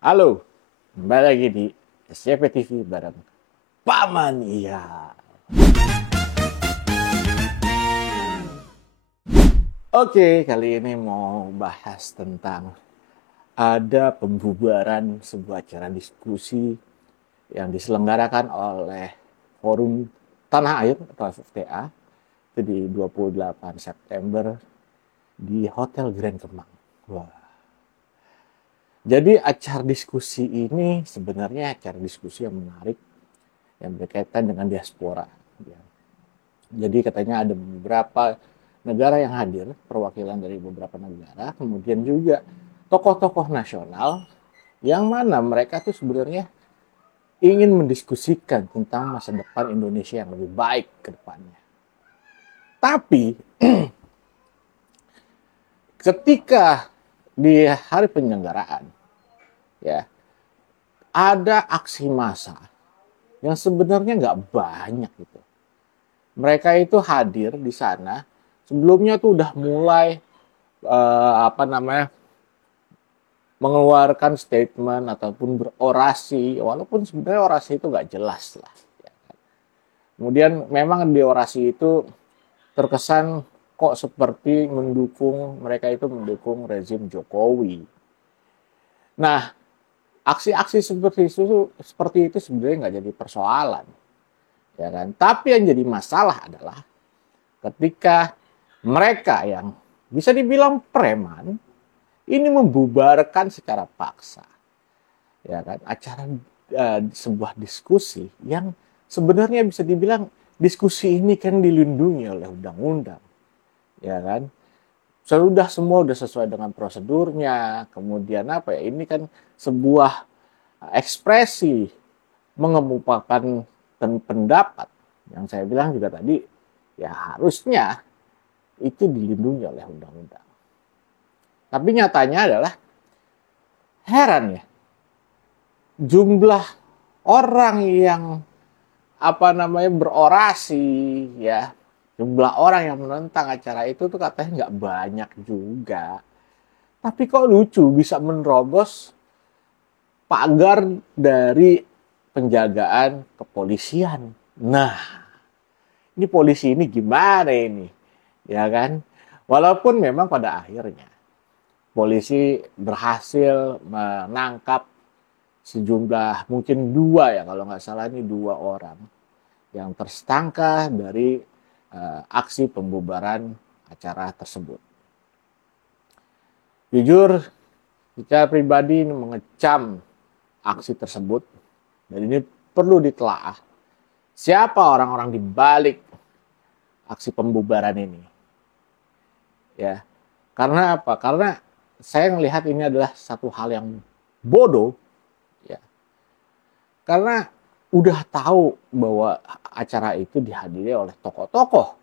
Halo, kembali lagi di SCP TV bareng Paman Iya. Oke, kali ini mau bahas tentang ada pembubaran sebuah acara diskusi yang diselenggarakan oleh Forum Tanah Air atau FFTA itu di 28 September di Hotel Grand Kemang. Wah. Jadi acara diskusi ini sebenarnya acara diskusi yang menarik yang berkaitan dengan diaspora. Jadi katanya ada beberapa negara yang hadir, perwakilan dari beberapa negara, kemudian juga tokoh-tokoh nasional yang mana mereka tuh sebenarnya ingin mendiskusikan tentang masa depan Indonesia yang lebih baik ke depannya. Tapi ketika di hari penyelenggaraan, ya ada aksi massa yang sebenarnya nggak banyak gitu. Mereka itu hadir di sana sebelumnya tuh udah mulai mengeluarkan statement ataupun berorasi, walaupun sebenarnya orasi itu nggak jelas lah. Kemudian memang di orasi itu terkesan kok seperti mereka itu mendukung rezim Jokowi. Nah, aksi-aksi seperti itu sebenarnya nggak jadi persoalan, ya kan? Tapi yang jadi masalah adalah ketika mereka yang bisa dibilang preman ini membubarkan secara paksa, ya kan, acara sebuah diskusi yang sebenarnya bisa dibilang diskusi ini kan dilindungi oleh undang-undang, ya kan, semua udah sesuai dengan prosedurnya. Kemudian apa ya, ini kan sebuah ekspresi mengemukakan pendapat yang saya bilang juga tadi, ya harusnya itu dilindungi oleh undang-undang. Tapi nyatanya adalah heran ya, jumlah orang yang berorasi, ya, jumlah orang yang menentang acara itu tuh katanya nggak banyak juga. Tapi kok lucu bisa menerobos pagar dari penjagaan kepolisian. Nah, ini polisi ini gimana ini? Ya kan? Walaupun memang pada akhirnya polisi berhasil menangkap sejumlah, mungkin dua ya kalau nggak salah, ini dua orang yang tersangka dari aksi pembubaran acara tersebut. Jujur, secara pribadi ini mengecam aksi tersebut dan ini perlu ditelaah siapa orang-orang di balik aksi pembubaran ini. Ya, karena apa? Karena saya melihat ini adalah satu hal yang bodoh, ya. Karena udah tahu bahwa acara itu dihadiri oleh tokoh-tokoh,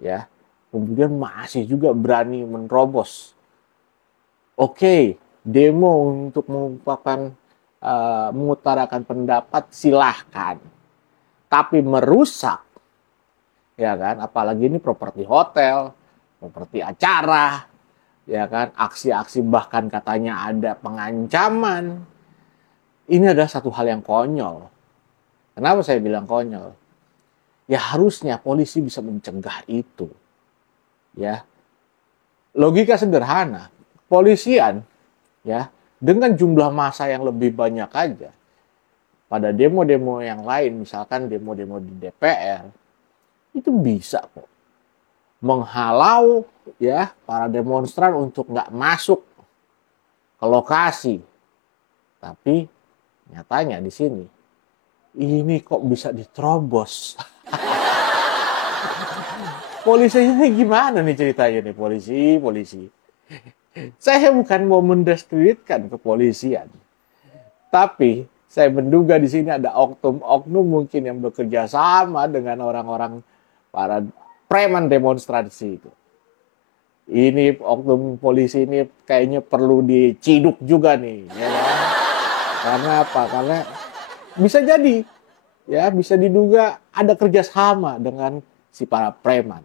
ya. Kemudian masih juga berani menerobos. Oke, demo untuk mengutarakan pendapat silahkan. Tapi merusak, ya kan, apalagi ini properti hotel, properti acara, ya kan, aksi-aksi bahkan katanya ada pengancaman. Ini adalah satu hal yang konyol. Kenapa saya bilang konyol? Ya harusnya polisi bisa mencegah itu. Ya, logika sederhana. Polisian, ya, dengan jumlah massa yang lebih banyak aja pada demo-demo yang lain, misalkan demo-demo di DPR, itu bisa kok menghalau, ya, para demonstran untuk nggak masuk ke lokasi. Tapi nyatanya di sini ini kok bisa diterobos. Polisi ini gimana nih ceritanya nih, polisi. Saya bukan mau mendiskreditkan kepolisian, tapi saya menduga di sini ada oknum-oknum mungkin yang bekerja sama dengan orang-orang para preman demonstrasi itu. Ini oknum polisi ini kayaknya perlu diciduk juga nih, ya kan? Karena apa? Karena bisa jadi, ya, bisa diduga ada kerjasama dengan si para preman.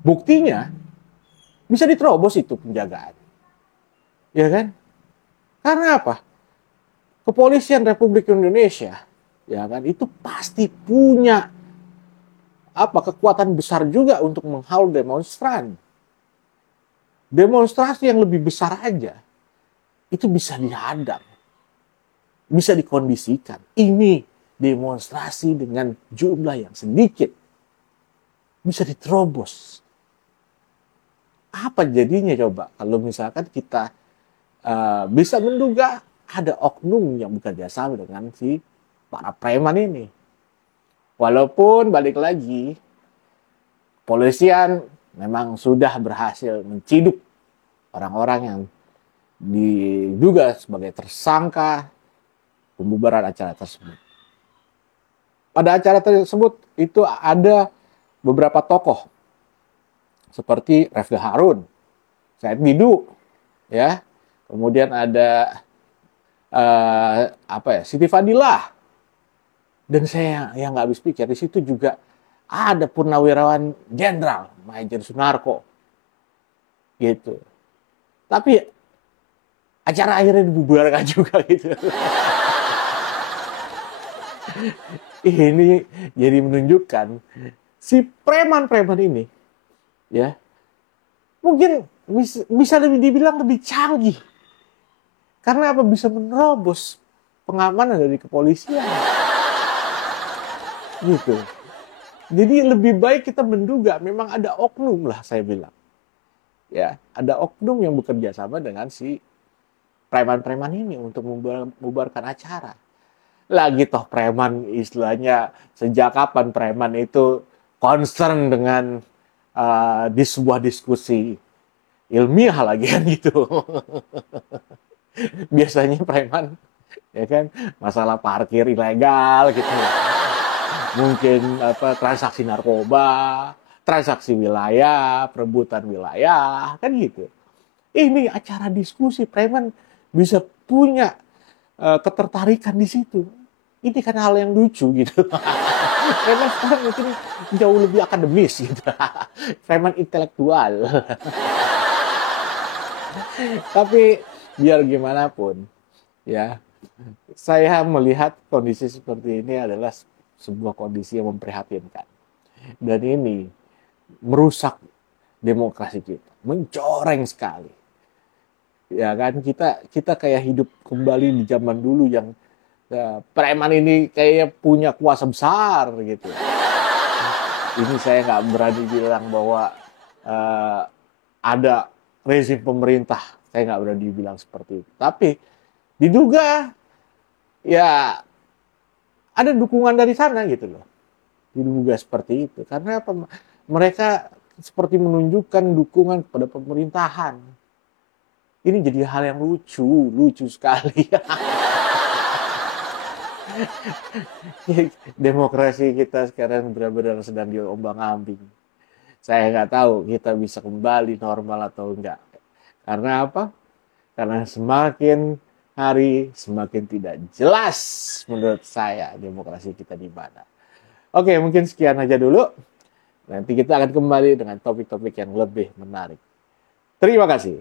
Buktinya bisa diterobos itu penjagaan, ya kan? Karena apa? Kepolisian Republik Indonesia, ya kan, itu pasti punya kekuatan besar juga untuk menghalau demonstran. Demonstrasi yang lebih besar aja itu bisa dihadang, bisa dikondisikan. Ini demonstrasi dengan jumlah yang sedikit bisa diterobos. Apa jadinya coba kalau misalkan kita bisa menduga ada oknum yang bekerja sama dengan si para preman ini. Walaupun balik lagi, polisian memang sudah berhasil menciduk orang-orang yang diduga sebagai tersangka pembubaran acara tersebut. Pada acara tersebut itu ada beberapa tokoh seperti Refli Harun, Said Didu, ya, kemudian ada Siti Fadilah, dan saya yang nggak habis pikir di situ juga ada Purnawirawan Jenderal Maijen Sunarko, gitu. Tapi acara akhirnya dibubarkan juga gitu. Ini jadi menunjukkan si preman-preman ini, ya, mungkin bisa dibilang lebih canggih. Karena apa? Bisa menerobos pengamanan dari kepolisian. Gitu. Jadi lebih baik kita menduga memang ada oknum lah, saya bilang. Ya, ada oknum yang bekerja sama dengan si preman-preman ini untuk membubarkan acara. Lagi toh preman istilahnya, sejak kapan preman itu concern dengan di sebuah diskusi ilmiah lagi kan gitu. Biasanya preman, ya kan, masalah parkir ilegal gitu, mungkin transaksi narkoba, transaksi wilayah, perebutan wilayah, kan gitu. Ini acara diskusi, preman bisa punya ketertarikan di situ. Ini kan hal yang lucu gitu. Preman sekarang mungkin jauh lebih akademis gitu. Preman intelektual. Tapi biar gimana pun, ya, saya melihat kondisi seperti ini adalah sebuah kondisi yang memprihatinkan. Dan ini merusak demokrasi kita, mencoreng sekali. Ya kan, kita kayak hidup kembali di zaman dulu yang preman ini kayak punya kuasa besar gitu. Ini saya nggak berani bilang bahwa ada rezim pemerintah, saya nggak berani bilang seperti itu. Tapi diduga ya ada dukungan dari sana gitu loh. Diduga seperti itu. Karena apa? Mereka seperti menunjukkan dukungan kepada pemerintahan. Ini jadi hal yang lucu sekali. Demokrasi kita sekarang benar-benar sedang diombang-ambing. Saya nggak tahu kita bisa kembali normal atau enggak. Karena apa? Karena semakin hari semakin tidak jelas menurut saya demokrasi kita di mana. Oke, mungkin sekian aja dulu. Nanti kita akan kembali dengan topik-topik yang lebih menarik. Terima kasih.